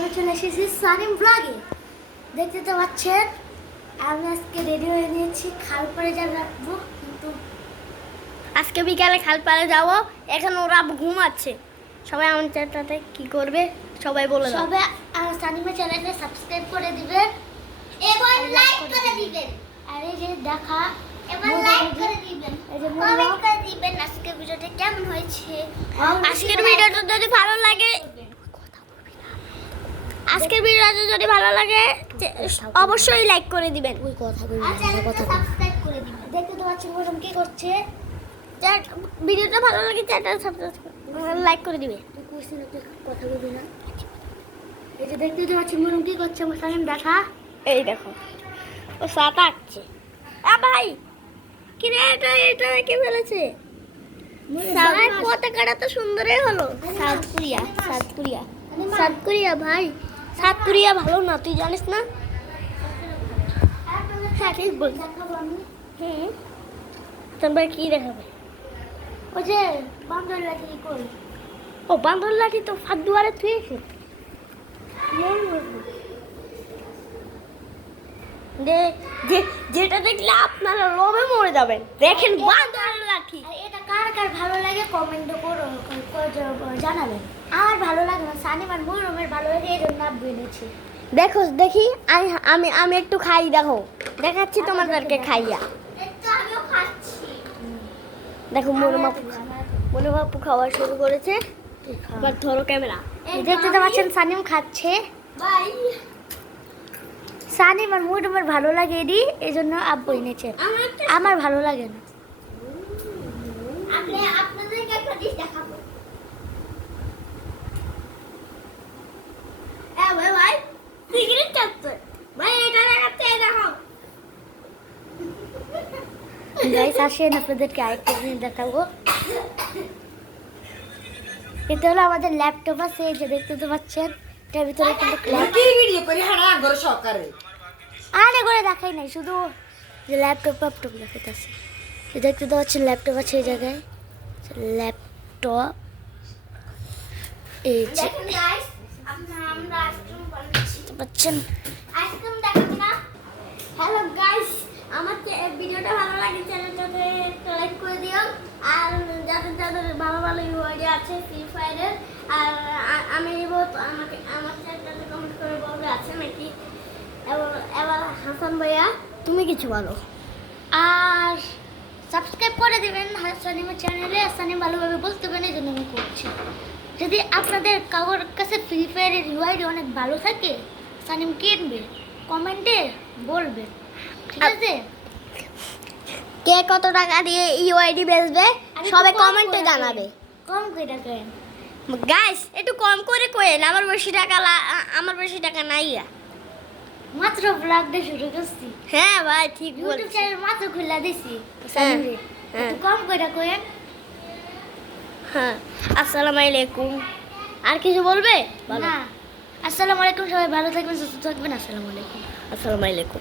আমি চলে এসেছি সানিম ব্লগে। দেখতে তো পাচ্ছেন আমি আজকে রেডি হয়ে নিয়েছি, খালপাড়ে যা রাখবো, কিন্তু আজকে বিকালে খালপাড়ে যাবো। এখন ওরা ঘুমাচ্ছে। সবাই আমার চ্যানেলটাতে কি করবে সবাই বলে দাও। সবাই সানিমের চ্যানেলটা সাবস্ক্রাইব করে দিবেন এবং লাইক করে দিবেন। আর এই যে দেখা এবার লাইক করে দিবেন, এই যে কমেন্ট করে দিবেন আজকের ভিডিওটা কেমন হয়েছে। আজকের ভিডিওটা যদি ভালো লাগে অবশ্যই লাইক করে দিবেন। ওই কথা বলবি না, কথা সাবস্ক্রাইব করে দিবেন। দেখতে তো পাচ্ছেন গরম কি করছে। ভিডিওটা ভালো লাগে চ্যানেলটা সাবস্ক্রাইব লাইক করে দিবে। তুই কইছিস না তুই কথা বলবি না। এই যে দেখতে তো পাচ্ছেন গরম কি করছে আমার সামনে দেখা। এই দেখো ও সাত আঁকছে। ভাই কি রে, এটা কে ফেলেছে? ভাই পতাকাটা তো সুন্দরই হলো। সাউথ কোরিয়া ভাই, সাউথ কোরিয়া ভালো না, তুই জানিস না? হ্যাঁ ঠিক বল। তোমরা কি দেখাবে? ওই যে বান্দর লাঠি কই? ও বান্দর লাঠি তো ফাঁক দুয়ারে থুয়েছে। যেটা দেখলে আপনারা লোভে মরে যাবেন। দেখেন বান্দর লাঠি। আর এটা কার কার ভালো লাগে কমেন্ট করো, জানাবেন। আমার ভালো লাগে না, সানিম আর মরমের ভালো লাগে, এই জন্য আব্বু এনেছি। দেখো দেখি আমি আমি একটু খাই, দেখো দেখাচ্ছি তোমাদেরকে খাইয়া। আমিও খাচ্ছি। দেখো মনোবাপু খাওয়া শুরু করেছে। এবার ধরো ক্যামেরা। দেখতে তো পাচ্ছেন সানিম খাচ্ছে। সানিম আর মরমের ভালো লাগে এডি, এই জন্য আব্বু এনেছে। আমার ভালো লাগে না। আপনাদেরকে একটা জিনিস দেখাবো। ভাই সিগারেট চাচ্ছে ভাই, এটা দেখাচ্ছে, দেখো গাইস আসেন আপনাদেরকে আরেকটা জিনিস দেখাবো। এটা হলো আমাদের ল্যাপটপ আছে, এই যে দেখতে তো পাচ্ছেন এটার ভিতরে কিন্তু ভিডিও করে হারা ঘর সহকারে আরে করে দেখাই নাই, শুধু যে ল্যাপটপ দেখাইতেছে। দেখতে তো পাচ্ছেন ল্যাপটপ আছে এই জায়গায়, ল্যাপটপ। এই যে পাচ্ছেন আইসক্রিম দেখাবো না। হ্যালো গাইস, আমার ভিডিওটা ভালো লাগে চ্যানেলটাতে লাইক করে দিও। আর যাদের যাদের ভালো ভালো ইউআইডি আছে ফ্রি ফায়ারের, আর আমি আমাকে আমার চ্যানেলটাতে কমেন্ট করে বলবে আছে নাকি। এবার হাসান ভাইয়া তুমি কিছু বলো। আর সাবস্ক্রাইব করে দেবেন সানিমের চ্যানেলে। সানিম ভালোভাবে বলতে পারেন, এই জন্য আমি করছি। যদি আপনাদের কারোর কাছে ফ্রি ফায়ারের ইউআইডি অনেক ভালো থাকে, সানিম কিনবে, কমেন্টে বলবে, ঠিক আছে? কে কত টাকা দিয়ে ইউআইডি বেচবে সবাই কমেন্টে জানাবে। কম করে টাকা গাইস একটু কম করে কোয়েন, আমার বেশি টাকা নাই। মাত্র ব্লগ দিয়ে শুরু করছি। হ্যাঁ ভাই ঠিক ইউটিউব বলছিস। চ্যানেল মাত্র খুলে দিছি। হ্যাঁ, সানিমরে হ্যাঁ। একটু কম করে কোয়েন। হ্যাঁ আসসালামু আলাইকুম। আর কিছু বলবে? না, আসসালামু আলাইকুম। সবাই ভালো থাকবেন, সুস্থ থাকবেন। আসসালামু আলাইকুম। আসসালামু আলাইকুম।